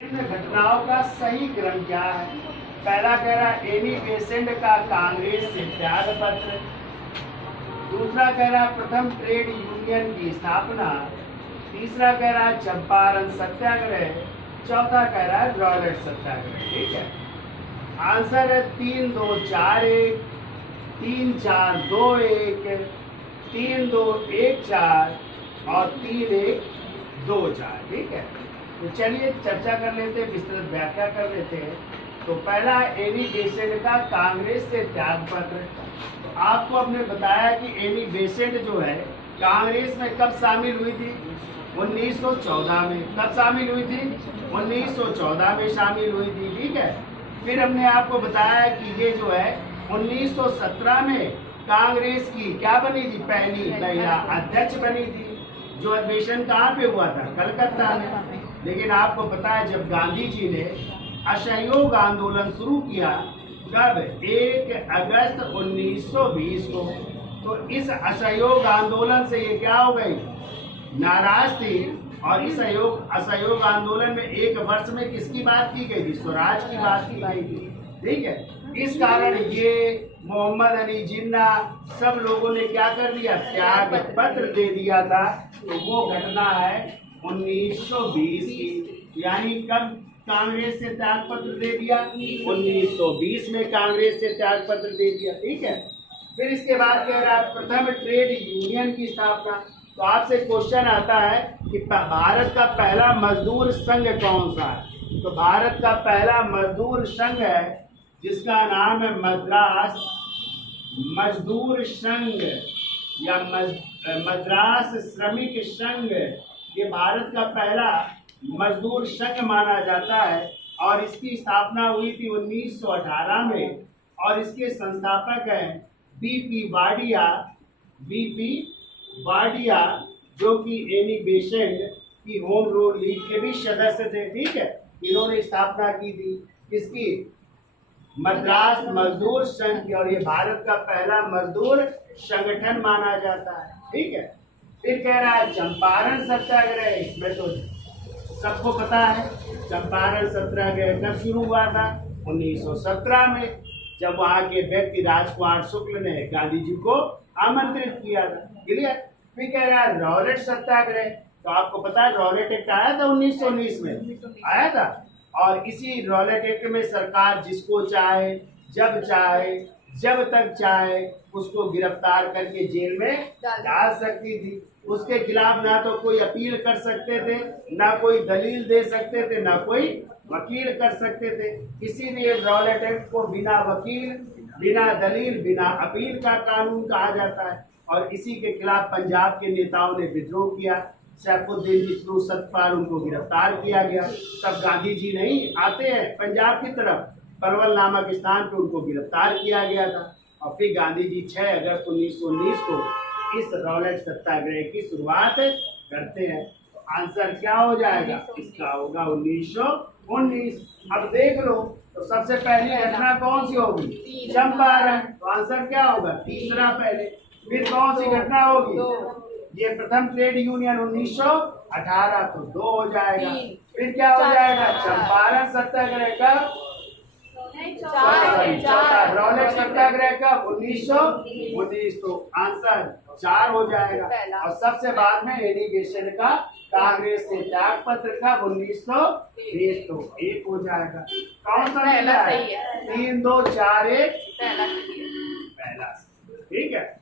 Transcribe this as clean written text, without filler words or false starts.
इन घटनाओं का सही क्रम क्या है? पहला कह रहा एनी बेसेंट का कांग्रेस से त्याग पत्र। दूसरा कह रहा प्रथम ट्रेड यूनियन की स्थापना। तीसरा कह रहा चंपारण सत्याग्रह। चौथा कह रहा है रॉलेट सत्याग्रह। ठीक है, आंसर है 3 2 4 1, 3 4 2 1, 3 2 1 4 और 3 1 2 4। ठीक है, तो चलिए चर्चा कर लेते हैं, विस्तृत व्याख्या कर लेते हैं। तो पहला एनी बेसेंट का कांग्रेस से त्याग पत्र। तो आपको हमने बताया कि एनी बेसेंट जो है कांग्रेस में कब शामिल हुई थी? 1914 में। कब शामिल हुई थी? 1914 में शामिल हुई थी। ठीक है, फिर हमने आपको बताया कि ये जो है 1917 में कांग्रेस की क्या बनी थी? पहली महिला अध्यक्ष बनी थी। जो अधिवेशन कहाँ पे हुआ था? कलकत्ता में। लेकिन आपको पता है जब गांधी जी ने असहयोग आंदोलन शुरू किया कब? 1 अगस्त 1920 को, तो इस असहयोग आंदोलन से ये क्या हो गई? नाराज थी। और इस असहयोग आंदोलन में 1 वर्ष में किसकी बात की गई थी? स्वराज की बात की गई थी। ठीक है, इस कारण ये मोहम्मद अली जिन्ना सब लोगों ने क्या कर दिया? त्याग पत्र दे दिया था। तो वो घटना है 1920 की। यानी कब कांग्रेस से त्याग पत्र दे दिया? 1920 में कांग्रेस से त्याग पत्र दे दिया। ठीक है, फिर इसके बाद कह रहा है प्रथम ट्रेड यूनियन की स्थापना। तो आपसे क्वेश्चन आता है कि भारत का पहला मजदूर संघ कौन सा है? तो भारत का पहला मजदूर संघ है जिसका नाम है मद्रास मजदूर संघ या मद्रास श्रमिक संघ। ये भारत का पहला मजदूर संघ माना जाता है और इसकी स्थापना हुई थी 1918 में। और इसके संस्थापक हैं बीपी वाडिया जो कि एनी बेसेंट की होम रूल लीग के भी सदस्य थे। ठीक है, इन्होंने स्थापना की थी किसकी? मद्रास मजदूर संघ की। और ये भारत का पहला मजदूर संगठन माना जाता है। ठीक है, फिर कह रहा है चंपारण सत्याग्रह। इसमें तो सबको पता है चंपारण सत्याग्रह कब शुरू हुआ था? 1917 में, जब वहां के व्यक्ति राजकुमार शुक्ल ने गांधी जी को आमंत्रित किया था। क्लियर? फिर कह रहा है रॉलेट सत्याग्रह। तो आपको पता है रॉलेट एक्ट आया था 1919 में, आया था। और इसी रॉलेट एक्ट में सरकार जिसको चाहे जब तक चाहे उसको गिरफ्तार करके जेल में डाल सकती थी। उसके खिलाफ ना तो कोई अपील कर सकते थे, ना कोई दलील दे सकते थे, ना कोई वकील कर सकते थे। इसीलिए रॉलेट एक्ट को बिना वकील, बिना दलील, बिना अपील का कानून कहा जाता है। और इसी के खिलाफ पंजाब के नेताओं ने विद्रोह किया। सैफुद्दीन किचलू सतपाल, उनको गिरफ्तार किया गया। तब गांधी जी नहीं आते हैं पंजाब की तरफ, पलवल नामक स्थान पर उनको गिरफ्तार किया गया था। और फिर गांधी जी 6 अगस्त 1919 को इस रॉलेट सत्याग्रह की शुरुआत करते हैं। तो आंसर क्या हो जाएगा? इसका होगा 1919। अब देख लो, तो सबसे पहली घटना कौन सी होगी? चंपारण। तो आंसर क्या होगा? तीसरा पहले। फिर कौन सी घटना होगी? ये प्रथम ट्रेड यूनियन 1918, तो 2 हो जाएगा। फिर क्या हो जाएगा? चंपारण सत्याग्रह का चौथा। रॉलेट सत्याग्रह का 1919, तो आंसर 4 हो जाएगा। और सबसे बाद में एनी बेसेंट का कांग्रेस से त्याग पत्र का 1920, तो 1 हो जाएगा। कौन सा मिला है? 3 2 4 1 पहला। ठीक है।